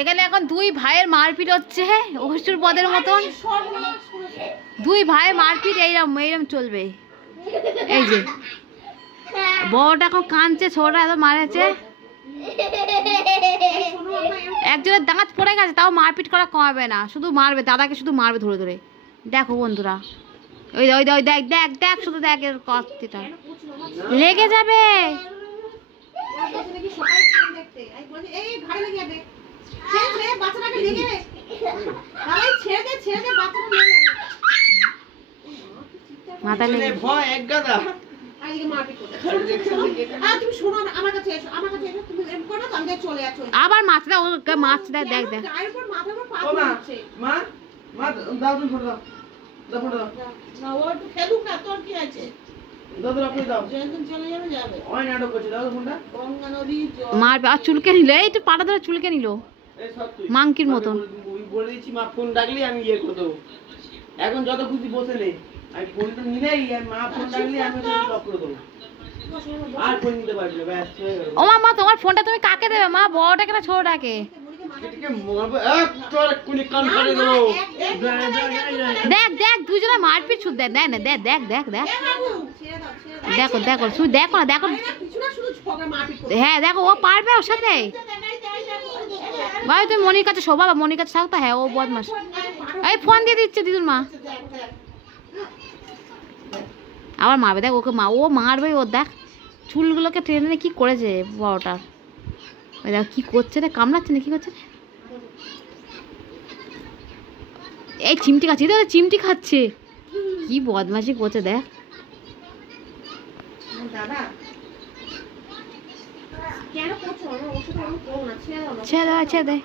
এখানে এখন দুই ভাইয়ের মারপিট হচ্ছে অসুর পদের মতন। দুই ভাইয়ের মারপিট এইরকম চলবে। এই যে বড়টা এখন কাঁদছে, ছোটটা এত মারেছে। একজনের দাঁত পড়ে গেছে, তাও মারপিট করা কমাবে না, শুধু মারবে, দাদাকে শুধু মারবে ধরে ধরে। দেখো বন্ধুরা, ওই ওই ওই দেখ দেখ দেখ, শুধু দেখ এর কষ্টিটা লেগে যাবে। মাথা লেগে আবার মাছটা মাছটা দেখ দেখ। মারবে আর চুলকে নিল, এই তো পাটা ধরে চুলকে নিল মাংকির মতন। বলে দিচ্ছি মা ফোন ডাকলে আমি ইয়ে করে দেবো, এখন যত খুশি বসে নেই। আমি ফোনটা নিলেই মা ফোন ডাকলে আমি ব্লক করে দেবো, আর ফোন নিতে পারবি না। ব্যাস ও মা, তোমার ফোনটা তুমি কাকে দেবে মা, বড়টাকে না ছোটটাকে? দেখ দেখ দুজনে মারপিট শুধু দেখ না, দেখ দেখ দেখ দেখ দেখো দেখো শুধু দেখো না, দেখো হ্যাঁ দেখো ও পারবে ওর সাথে। ভাই তুমি মনির কাছে শো, বাবা মনির কাছে থাকতো। হ্যাঁ ও বদমাস, এই ফোন দিয়ে দিচ্ছে দিদুর মা, আবার মারবে। দেখ ওকে ও মারবে। ও দেখ চুলগুলোকে টেনে কি করেছে বড়টার। ওই দেখ কি করছে রে, কামড়াচ্ছে না কি করছে রে? এই চিমটি খাচ্ছে, চিমটি খাচ্ছে, কি বদমাশি করছে দেখ। ছেড়ে দে ছেড়ে দে।